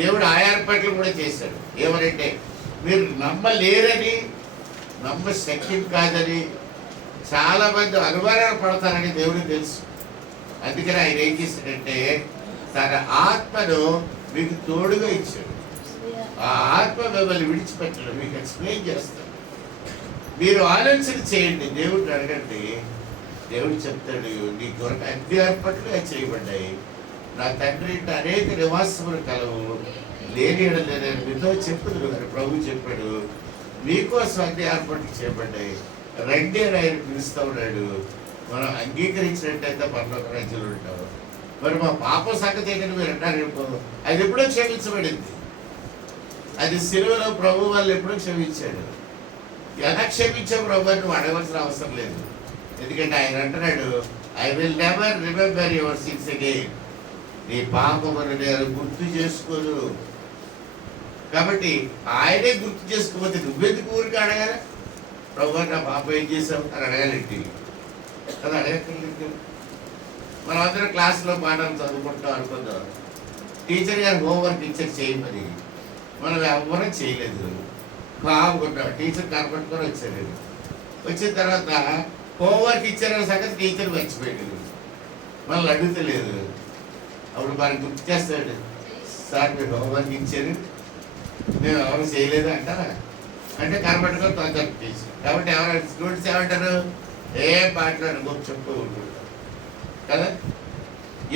దేవుడు ఆ ఏర్పాట్లు కూడా చేశాడు. ఏమనంటే మీరు నమ్మలేరని, నమ్మశక్యం కాదని చాలా మంది అనుమానాలు పడతారని దేవుడికి తెలుసు. అందుకని ఆయన ఏం చేశాడంటే తన ఆత్మను మీకు తోడుగా ఇచ్చాడు. ఆ ఆత్మ మిమ్మల్ని విడిచిపెట్టడం మీకు ఎక్స్ప్లెయిన్ చేస్తాడు. మీరు ఆలోచన చేయండి, దేవుడిని అడగండి. దేవుడు చెప్తాడు, నీ కొరకు అన్ని ఏర్పాట్లుగా చేయబడ్డాయి. నా తండ్రి అనేక నివాసములు కలవు, లేని నేను మీతో చెప్పుదురు అని ప్రభు చెప్పాడు. మీకోసం అన్ని ఏర్పాట్లు చేయబడ్డాయి, రండి అని ఆయన పిలుస్తూ ఉన్నాడు. మనం అంగీకరించినట్టయితే పరలోక రాజ్యంలో ఉంటాం. మరి మా పాప సంగతి ఏంటంటే మీరు అంటారు, అది ఎప్పుడో క్షమించబడింది. అది సిలువలో ప్రభు వాళ్ళు ఎప్పుడో క్షమించాడు. ఎలా క్షమించా ప్రభు అని నువ్వు అడగవలసిన అవసరం లేదు. ఎందుకంటే ఆయన అంటున్నాడు, I will never remember your since again. నీ పాపమును నేను గుర్తు చేసుకోను. కాబట్టి ఆయనే గుర్తు చేసుకోకపోతే నువ్వెందుకు ఊరికి అడగాలి? ప్రభు నా పాప ఏం చేసావు అని అడగాలండి. అది అడగక్కర్లేదు. మనం అందరం క్లాసులో పాఠాలు చదువుకుంటాం అనుకుందాం. టీచర్ గారు హోంవర్క్ టీచర్ చేయమని మనం ఎవరం చేయలేదు. బాగుంటాం. టీచర్ కనపట్టుకొని వచ్చారు. వచ్చిన తర్వాత హోంవర్క్ ఇచ్చారన్న సంగతి టీచర్ మర్చిపోయాడు, మనల్ని అడుగుతలేదు. అప్పుడు మనకి గుర్తు చేస్తాడు, సార్ మీరు హోంవర్క్ ఇచ్చారు, మేము ఎవరు చేయలేదు అంటారా? అంటే కనపట్టుకొని తొందర టీచర్. కాబట్టి ఎవరు స్టూడెంట్స్ ఏమంటారు, ఏం మాట్లాడు గొప్ప చెప్తూ ఉంటుంటారు కదా.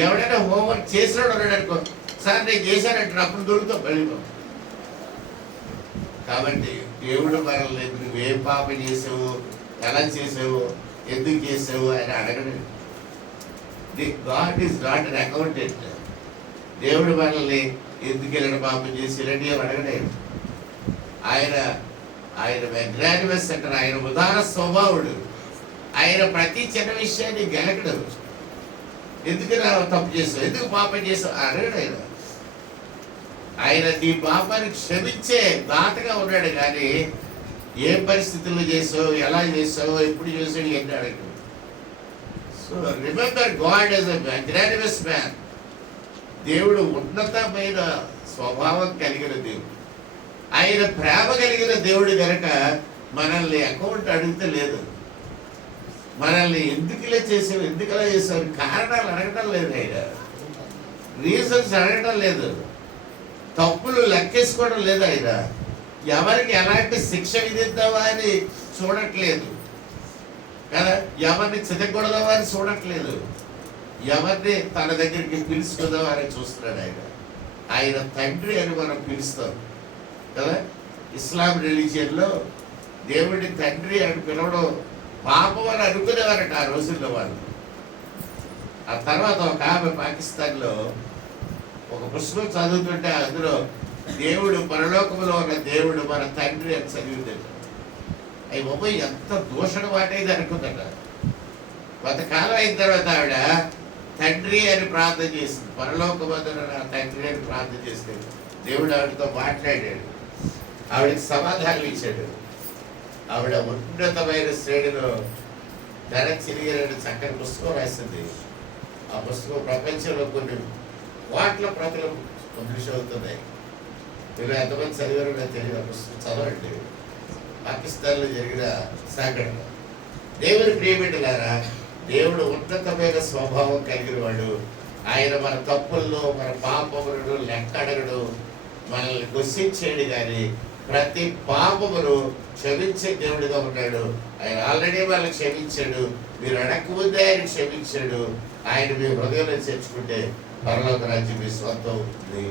ఎవడైనా హోంవర్క్ చేసినాడు అన్నాడు అనుకో, సార్ నేను చేశానంటారు, అప్పుడు దొరుకుతాం వెళ్ళిపో. కాబట్టి దేవుడు మనల్ని నువ్వు ఏ పాపం చేసావు, ఎలా చేసావు, ఎందుకు చేసావు ఆయన అడగడు. God is not an accountant. దేవుడు మనల్ని ఎందుకు వెళ్ళిన పాపం చేసి ఇలాంటి ఏమి అడగలేదు. ఆయన ఆయన మెగ్నానిమస్ అంటారు, ఆయన ఉదార స్వభావుడు. ఆయన ప్రతి చిన్న విషయాన్ని గెలకడు. ఎందుకు తప్పు చేసావు, ఎందుకు పాపం చేసావు అడగడు. ఆయన నీ పాపాన్ని క్షమించే దాతగా ఉన్నాడు. కానీ ఏ పరిస్థితుల్లో చేసావు, ఎలా చేసావు, ఎప్పుడు చేసావు ఎన్ని అడగడు. So remember God as a magnanimous man. దేవుడు ఉన్నతమైన స్వభావం కలిగిన దేవుడు. ఆయన ప్రేమ కలిగిన దేవుడు కనుక మనల్ని అకౌంట్ అడిగితే లేదు. మనల్ని ఎందుకు ఇలా చేసావు, ఎందుకు అలా చేసావు కారణాలు అడగటం లేదు. ఆయన రీజన్స్ అడగటం లేదు. తప్పులు లెక్కేసుకోవడం లేదు. ఆయన ఎవరికి ఎలాంటి శిక్ష విధిద్దామా అని చూడట్లేదు కదా, ఎవరిని చితకూడదామా అని చూడట్లేదు, ఎవరిని తన దగ్గరికి పిలుచుకుందామా అని చూస్తున్నాడు. ఆయన తండ్రి అని మనం పిలుస్తాం కదా. ఇస్లాం రిలీజియన్లో దేవుడిని తండ్రి అని పిలవడం పాపం అని అనుకునేవారట ఆ రోజుల్లో వాళ్ళు. ఆ తర్వాత ఒక ఆమె పాకిస్తాన్లో ఒక పుస్తకం చదువుతుంటే అందులో దేవుడు పరలోకంలో ఉన్న దేవుడు మన తండ్రి అని చదివిందట. అవి బాబోయ్ ఎంత దూషణ వాటైంది అనుకుందట. కొంతకాలం అయిన తర్వాత ఆవిడ తండ్రి అని ప్రార్థన చేసింది. పరలోకమందున నా తండ్రి అని ప్రార్థన చేస్తే దేవుడు ఆవిడతో మాట్లాడాడు, ఆవిడకి సమాధానం ఇచ్చాడు. ఆవిడ ఉన్నతమైన శ్రేణిలో ధర చిరిగిన చక్కని పుస్తకం రాసింది. ఆ పుస్తకం ప్రపంచంలో కొన్ని కోట్ల ప్రతులు పబ్లిష్ అవుతున్నాయి. మీరు ఎంతమంది చదివారో నాకు తెలియదు. ఆ పుస్తకం చదవండి. పాకిస్తాన్లో జరిగిన సంఘటన. దేవుని ప్రియబిడ్డలారా, దేవుడు ఉన్నతమైన స్వభావం కలిగిన వాడు. ఆయన మన తప్పుల్లో మన పాపములను లెక్క అడగడు, మనల్ని క్వశ్చన్ కానీ ప్రతి పాపమును క్షమించే దేవుడిగా ఉన్నాడు. ఆయన ఆల్రెడీ వాళ్ళని క్షమించాడు. మీరు అడగకముందే ఆయన క్షమించాడు. ఆయన మీ హృదయంలో చేర్చుకుంటే పరలోక రాజ్యం మీ స్వంతం అవుతుంది.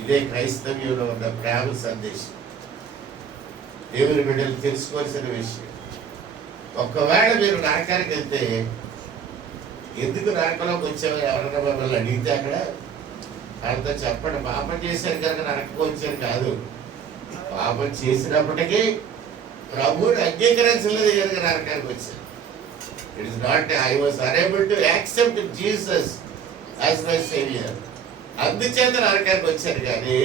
ఇదే క్రైస్తవ్యంలో ఉన్న ప్రేమ సందేశం. దేవుని బిడ్డలు తెలుసుకోవాల్సిన విషయం. ఒకవేళ మీరు నరకానికి వెళ్తే ఎందుకు నరకంలోకి వచ్చావు ఎవరైనా మిమ్మల్ని అడిగితే అక్కడ అంత చెప్పండి, పాపం చేశారు కనుక నరకం వచ్చారు కాదు. పాపం చేసినప్పటికీ ప్రభువుని అంగీకరించలేదు కనుక నరకానికి వచ్చారు. It is not I was unable to accept Jesus as my saviour. అందుచేత నరకానికి వచ్చారు కానీ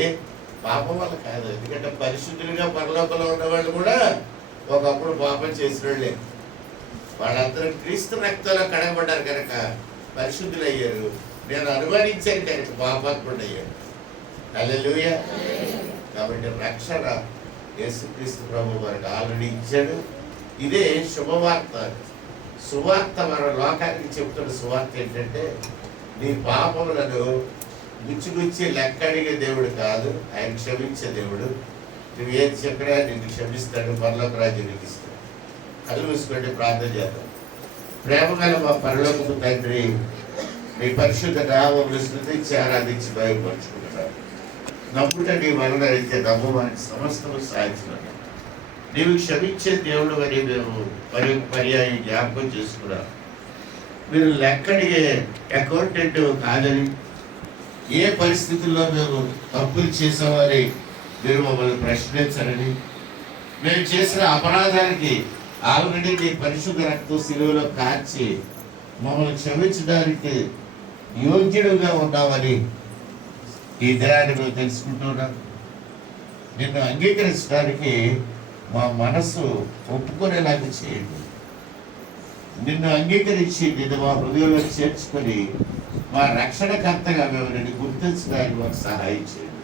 పాపం వల్ల కాదు. ఎందుకంటే పరిశుద్ధులుగా పరలోకంలో ఉన్నవాళ్ళు కూడా ఒకప్పుడు పాపం చేసిన వాళ్ళే. వాళ్ళందరూ క్రీస్తు రక్తంలో కడగబడ్డారు కనుక పరిశుద్ధులు అయ్యారు. నేను అనుమానించాను కనుక పాపాత్ముడు అయ్యాడు. హల్లెలూయా. కాబట్టి రక్షణ యేసుక్రీస్తు ప్రభు వారికి ఆల్రెడీ ఇచ్చాడు. ఇదే శుభవార్త. సువార్త మన లోకానికి చెప్తున్న సువార్త ఏంటంటే, నీ పాపములను గుచ్చి లెక్కడిగే దేవుడు కాదు, ఆయన క్షమించే దేవుడు. నువ్వు ఏది చెప్పినా నిన్ను క్షమిస్తాడు, పరలోక రాజ్యం నీకు ఇస్తాడు. కళ్ళు మూసుకుంటే ప్రార్థన చేద్దాం. ప్రేమగల మా పరలోకపు తండ్రి, నీ పరిశుద్ధ నామమును స్తుతించి ఆరాధించి బయలుపరుచుకుంటున్నాను. నమ్ముట నీ వలన అయితే నమ్మవానికి సమస్తము సాధించున్నాను. నీవు క్షమించే దేవుడు అని మేము మరి పర్యాయం జ్ఞాపకం చేసుకున్నాం. మీరు లెక్కడిగే అకౌంటెంట్ కాదని, ఏ పరిస్థితుల్లో మేము తప్పులు చేసామని మీరు మమ్మల్ని ప్రశ్నించరని, మేము చేసిన అపరాధానికి ఆల్రెడీ నీ పరిశుద్ధ రక్తం సిలువలో కార్చి మమ్మల్ని క్షమించడానికి యోగ్యుడుగా ఉన్నామని ఈ దినాన్ని మేము తెలుసుకుంటున్నాం. నిన్ను అంగీకరించడానికి మా మనసు ఒప్పుకునేలాగా చేయండి. నిన్ను అంగీకరించి నిన్ను మా హృదయంలో చేర్చుకొని మా రక్షణకర్తగా మేము నిన్ను గుర్తించడానికి మాకు సహాయం చేయండి.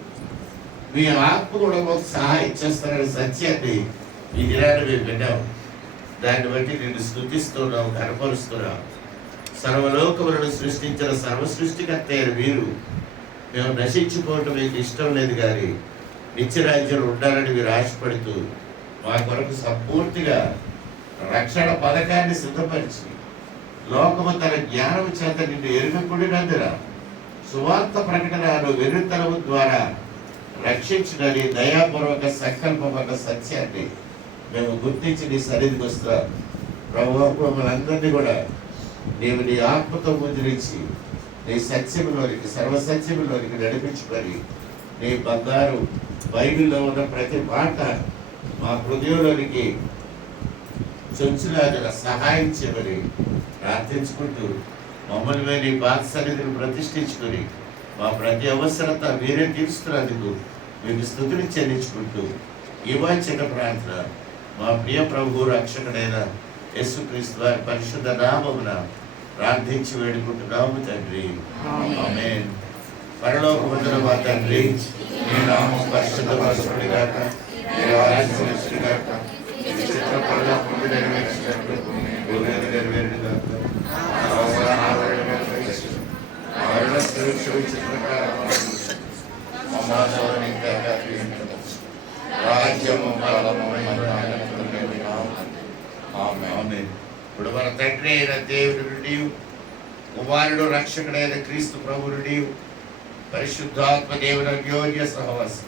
మీ ఆత్మ కూడా మాకు సహాయం చేస్తారనే సత్యాన్ని ఈ దినాన్ని మేము విన్నాం. దాన్ని బట్టి నిన్ను స్తుతిస్తున్నాం, కనపరుస్తున్నాం. సర్వలోకములను సృష్టించిన సర్వ సృష్టికర్త అయిన మీరు మేము నశించుకోవటం మీకు ఇష్టం లేదు, కానీ నిత్యరాజ్యం ఉండాలని మీరు ఆశపడుతూ మా కొరకు సంపూర్తిగా రక్షణ పథకాన్ని సిద్ధపరిచి లోకము తన జ్ఞానం చేత నిన్ను ఎరుగకూడినందున సువార్త ప్రకటనను వెరుతనము ద్వారా రక్షించునని దయాపూర్వక సంకల్పమైన సత్యాన్ని మేము గుర్తించి నీ సన్నిధికి వస్తాం. ప్రభువు మమ్మల్ని అందరినీ కూడా నీవు నీ ఆత్మతో ముద్రించి నీ సత్యములోనికి సర్వసత్యములోనికి నడిపించుకొని నీ బంగారు బైబిల్లో ఉన్న ప్రతి మాట మా హృదయంలోనికి చొచ్చులాగా సహాయం చేయమని ప్రార్థించుకుంటూ మమ్మల్ని నీ బాధ సన్నిధిని ప్రతిష్ఠించుకొని మా ప్రతి అవసరత మీరే తీరుస్తున్నందుకు మీకు స్తుతిని చెల్లించుకుంటూ ఈ చిన్న ప్రార్థన మా ప్రియ ప్రభు రక్షకుడైన యేసుక్రీస్తు వారి పరిశుద్ధ నామమున ప్రార్థించి వేడుకుంటున్నాము తండ్రి, ఆమేన్. పరలోకమందున మా తండ్రి, నీ నామం పరిశుద్ధపరచబడును గాక, నీ రాజ్యం వచ్చును గాక, నీ చిత్తం పరలోకమందు నెరవేర్చినట్లు భూమి మీద నెరవేరును గాక. రాజ్యము బలము ఇప్పుడు మన తండ్రి అయిన దేవుడి నుండి, కుమారుడు రక్షకుడైన క్రీస్తు ప్రభు నుండి, పరిశుద్ధాత్మ దేవుని అన్యోన్య సహవాసం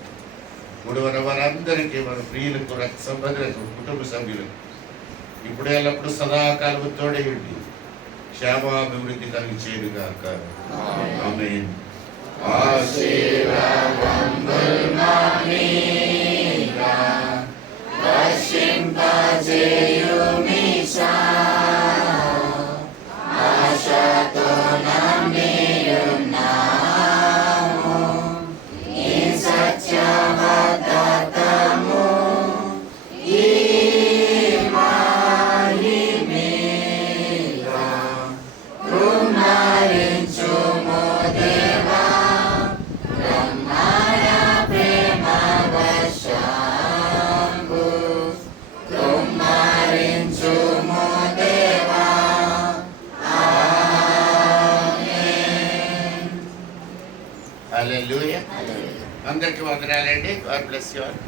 ఇప్పుడు మనందరికీ, మన ప్రియులకు, రక్త సంబంధులకు, కుటుంబ సభ్యులకు ఇప్పుడు ఎల్లప్పుడు సదాకాలము తోడై ఉండి క్షేమాభివృద్ధి కలిగి చేయనుగాక. ఆమేన్. హల్లెలూయా. అందరికీ వందనాలండి. God bless you all.